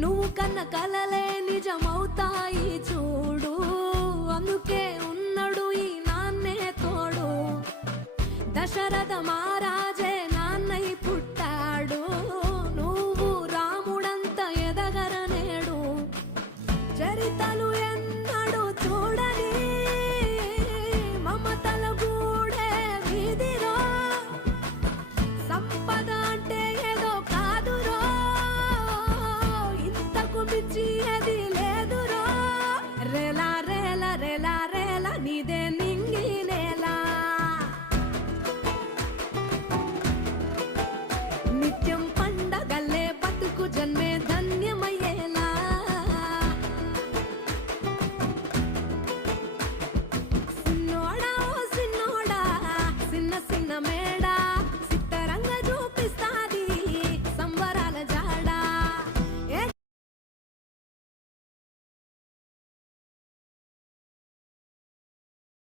నువ్వు కన్న కలలే నిజమవుతాయి చూడు, అందుకే ఉన్నడు ఈ నాన్నే తోడు. దశరథ మహారాజు